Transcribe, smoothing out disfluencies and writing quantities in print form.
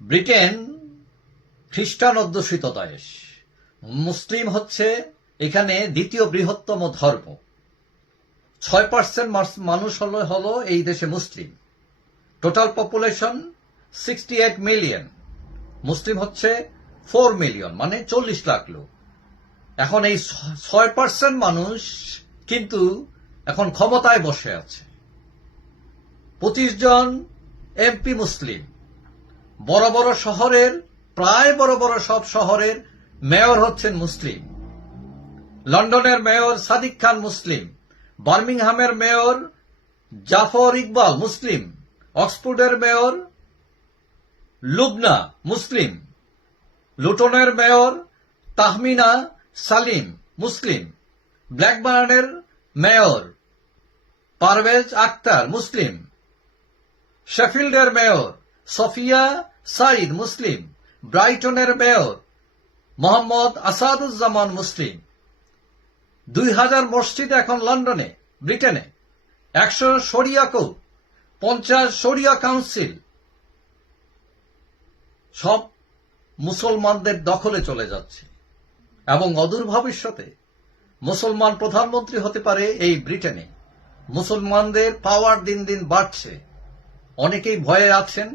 Britain খ্রিস্টান অধ্যুষিত দেশ। মুসলিম হচ্ছে এখানে দ্বিতীয় বৃহত্তম ধর্ম। 6% মানুষ হলো এই দেশে মুসলিম। Total population 68 million. মুসলিম হচ্ছে 4 মিলিয়ন, মানে 40 লাখ লোক। এখন এই 6% মানুষ কিন্তু এখন ক্ষমতায় বসে আছে। 25 জন এমপি মুসলিম। বড় বড় শহরের, প্রায় বড় বড় সব শহরের মেয়র হচ্ছেন মুসলিম। লন্ডনের মেয়র সাদিক খান মুসলিম, বার্মিংহামের মেয়র জাফর ইকবাল মুসলিম, অক্সফোর্ডের মেয়র লুবনা মুসলিম, লুটনের মেয়র তাহমিনা সালিম মুসলিম, ব্ল্যাকবার্নের মেয়র পারভেজ আক্তার মুসলিম, শেফিল্ডের মেয়র সফিয়া সাইদ মুসলিম, ব্রাইটনের মেয়র মোহাম্মদ আসাদুজ্জামান মুসলিম। 2000 মসজিদ এখন লন্ডনে, ব্রিটেনে। 100 শরিয়া কোর্ট, 50 শরিয়া কাউন্সিল, সব মুসলমানদের দখলে চলে যাচ্ছে এবং অদূর ভবিষ্যতে মুসলমান প্রধানমন্ত্রী হতে পারে এই ব্রিটেনে। মুসলমানদের পাওয়ার দিন দিন বাড়ছে, অনেকেই ভয়ে আছেন।